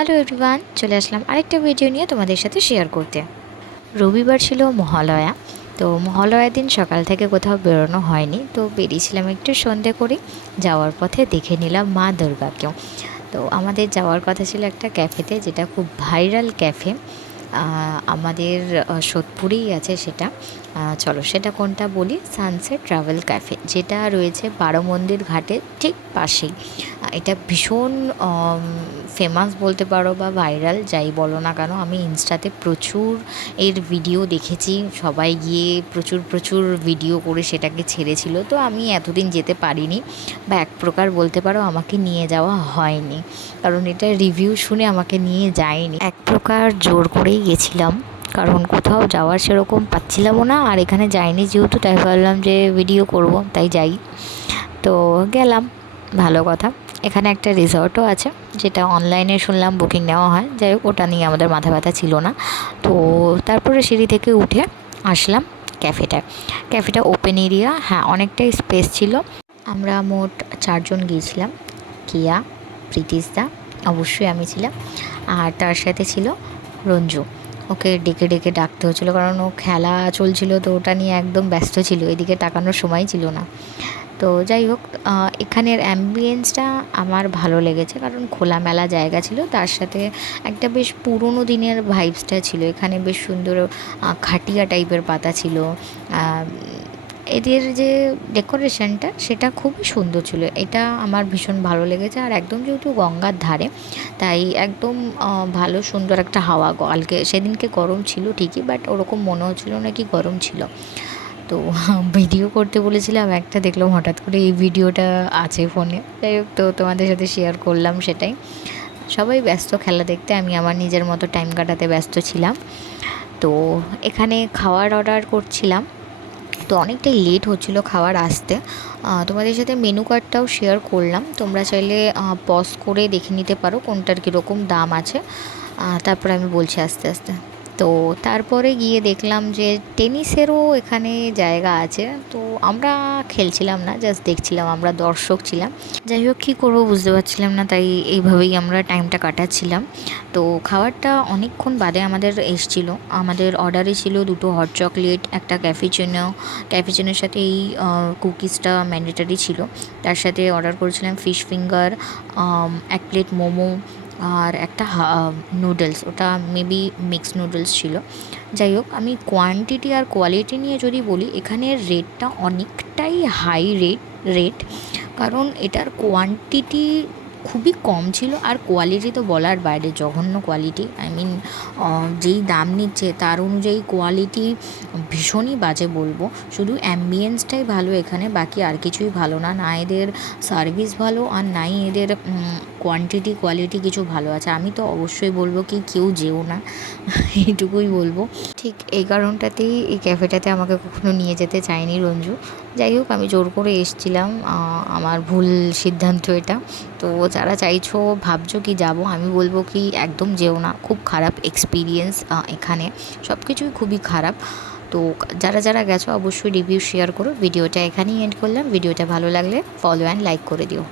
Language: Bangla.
হ্যালো এভরিওয়ান, চলে আসলাম আরেকটা ভিডিও নিয়ে তোমাদের সাথে শেয়ার করতে। রবিবার ছিল মহালয়া। তো মহালয়ার দিন সকাল থেকে কোথাও বেরোনো হয়নি, তো বেরিয়েছিলাম একটু সন্ধে করে। যাওয়ার পথে দেখে নিলাম মা দুর্গাকেও। তো আমাদের যাওয়ার কথা ছিল একটা ক্যাফেতে, যেটা খুব ভাইরাল ক্যাফে। আমাদের সোদপুরেই আছে সেটা। চলো সেটা কোনটা বলি, সানসেট ট্রাভেল ক্যাফে, যেটা রয়েছে বারো মন্দির ঘাটের ঠিক পাশেই। এটা ভীষণ ফেমাস বলতে পারো বা ভাইরাল, যাই বলো না কেন। আমি ইনস্টাতে প্রচুর এর ভিডিও দেখেছি, সবাই গিয়ে প্রচুর প্রচুর ভিডিও করে সেটাকে ছেড়েছিল। তো আমি এতদিন যেতে পারিনি, বা এক প্রকার বলতে পারো আমাকে নিয়ে যাওয়া হয়নি, কারণ এটা রিভিউ শুনে আমাকে নিয়ে যায়নি। এক প্রকার জোর করেই গেছিলাম, কারণ কোথাও যাওয়ার সেরকম পাচ্ছিলামও না, আর এখানে যাইনি যেহেতু, তাই ভাবলাম যে ভিডিও করব, তাই যাই। তো গেলাম, ভালো কথা। এখানে একটা রিসর্টও আছে, যেটা অনলাইনে শুনলাম বুকিং নেওয়া হয়। যাই হোক, ওটা নিয়ে আমাদের মাথা ব্যথা ছিল না। তো তারপরে সিঁড়ি থেকে উঠে আসলাম ক্যাফেটা ওপেন এরিয়া, হ্যাঁ অনেকটাই স্পেস ছিল। আমরা মোট 4 জন গিয়েছিলাম। কিয়া, প্রীতিশদা, অবশ্যই আমি ছিলাম, আর তার সাথে ছিল রঞ্জু। ওকে ডেকে ডেকে ডাকতে হচ্ছিলো, কারণ ও খেলা চলছিল, তো ওটা নিয়ে একদম ব্যস্ত ছিল, এদিকে তাকানোর সময় ছিল না। তো যাই হোক, এখানের অ্যাম্বিয়েন্সটা আমার ভালো লেগেছে, কারণ খোলামেলা জায়গা ছিল, তার সাথে একটা বেশ পুরোনো দিনের ভাইবসটা ছিল। এখানে বেশ সুন্দর খাটিয়া টাইপের পাতা ছিল। এদের যে ডেকোরেশনটা সেটা খুবই সুন্দর ছিল, এটা আমার ভীষণ ভালো লেগেছে। আর একদম যেহেতু গঙ্গার ধারে, তাই একদম ভালো সুন্দর একটা হাওয়া। কালকে সেদিনকে গরম ছিল ঠিকই, বাট ওরকম মনে হচ্ছিলো না কি গরম ছিল। তো ভিডিও করতে বলেছিলাম একটা, দেখলাম হঠাৎ করে এই ভিডিওটা আছে ফোনে। যাই হোক, তো তোমাদের সাথে শেয়ার করলাম সেটাই। সবাই ব্যস্ত খেলা দেখতে, আমি আমার নিজের মতো টাইম কাটাতে ব্যস্ত ছিলাম। তো এখানে খাওয়ার অর্ডার করছিলাম, তো অনেকটাই লেট হচ্ছিলো খাবার আসতে। তোমাদের সাথে মেনু কার্ডটাও শেয়ার করলাম, তোমরা চাইলে পজ করে দেখে নিতে পারো কোনটার কীরকম দাম আছে। তারপরে আমি বলছি আস্তে আস্তে। তো তারপরে গিয়ে দেখলাম যে টেনিসেরও এখানে জায়গা আছে। তো আমরা খেলছিলাম না, জাস্ট দেখছিলাম, আমরা দর্শক ছিলাম। যাই হোক, কী করবো বুঝতে পারছিলাম না, তাই এইভাবেই আমরা টাইমটা কাটাচ্ছিলাম। তো খাবারটা অনেকক্ষণ বাদে আমাদের এসেছিলো। আমাদের অর্ডারে ছিল 2টো হট চকলেট, একটা ক্যাফেচিনোর সাথে এই কুকিজটা ম্যান্ডেটারি ছিল। তার সাথে অর্ডার করেছিলাম ফিশ ফিঙ্গার, 1 প্লেট মোমো, আর একটা নুডলস, ওটা মেবি মিক্সড নুডলস ছিল। যাই হোক, আমি কোয়ান্টিটি আর কোয়ালিটি নিয়ে যদি বলি, এখানের রেটটা অনেকটাই হাই রেট, কারণ এটার কোয়ান্টিটি খুবই কম ছিল, আর কোয়ালিটি তো বলার বাইরে, জঘন্য কোয়ালিটি। আই মিন, যেই দাম নিচ্ছে তার অনুযায়ী কোয়ালিটি ভীষণই বাজে বলবো। শুধু অ্যাম্বিয়েন্সটাই ভালো এখানে, বাকি আর কিছুই ভালো না। না এদের সার্ভিস ভালো, আর নাই এদের কোয়ালিটি কিছু ভালো আছে। আমি তো অবশ্যই বলবো কি কেউ যেও না, এইটুকুই বলবো। ঠিক এই কারণটাতেই এই ক্যাফেটাতে আমাকে কখনো নিয়ে যেতে চায়নি রঞ্জু। যাই হোক, আমি জোর করে এসেছিলাম, আমার ভুল সিদ্ধান্ত এটা। তো যারা চাইছো, ভাবছো কি যাবো, আমি বলবো কি একদম যেও না, খুব খারাপ এক্সপিরিয়েন্স এখানে, সব কিছুই খুবই খারাপ। তো যারা যারা গেছো অবশ্যই রিভিউ শেয়ার করো। ভিডিওটা এখানেই এন্ড করলাম। ভিডিওটা ভালো লাগলে ফলো অ্যান্ড লাইক করে দিও।